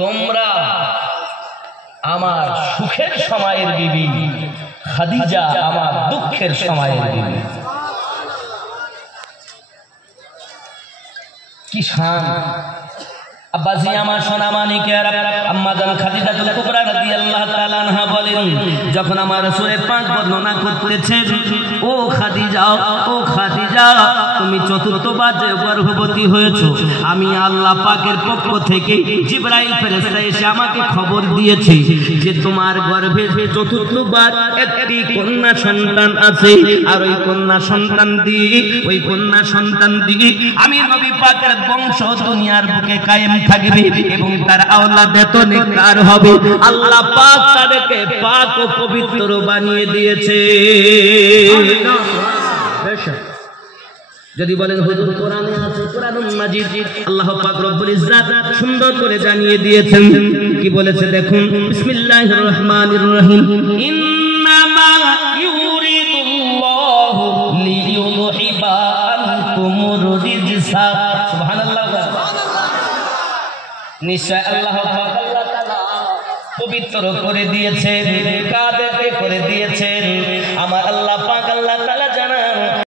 তোমরা আমার সুখের সময়ের বিবি, খাদিজা আমার দুঃখের সময়ের বিবি। কি শান! আব্বাজি আমার সোনা মানিকেরা, আম্মা জান খাদিজাতুল কুবরা রাদিয়াল্লাহু তাআলা আনহা বলেন, যখন আমার রাসূল পাক বর্ণনা করতেছেন, ও খাদিজা, ও খাদিজা, তুমি চতুর্থবার যে গর্ভবতী হয়েছো, আমি আল্লাহ পাকের পক্ষ থেকে জিবরাইল ফেরেশতা এসে আমাকে খবর দিয়েছে যে তোমার গর্ভে চতুর্থবার একটি কন্যা সন্তান আছে, আর ওই কন্যা সন্তান দিয়ে আমি নবী পাকের বংশ দুনিয়ার বুকে কায়েম থাকবে এবং তার আওলাদ এত নেককার হবে, আল্লাহ পাক তাদেরকে পাক ও পবিত্র বানিয়ে দিয়েছে। যদি বলেন হুজুর কোরআনে আছে, কোরআনুল মাজিদ আল্লাহ পাক রব্বুল ইজ্জত সুন্দর করে জানিয়ে দিয়েছেন। কি বলেছে দেখুন, বিসমিল্লাহির রহমানির রহিম, ইন্নামা ইউরিদুল্লাহু লিইউযহিবা আনকুমুর রিজসা। সুবহানাল্লাহ। নিশ্চয় আল্লাহ পাক আল্লাহ তাআলা পবিত্র করে দিয়েছেন। কাদেরকে করে দিয়েছেন? আমার আল্লাহ পাক আল্লাহ তাআলা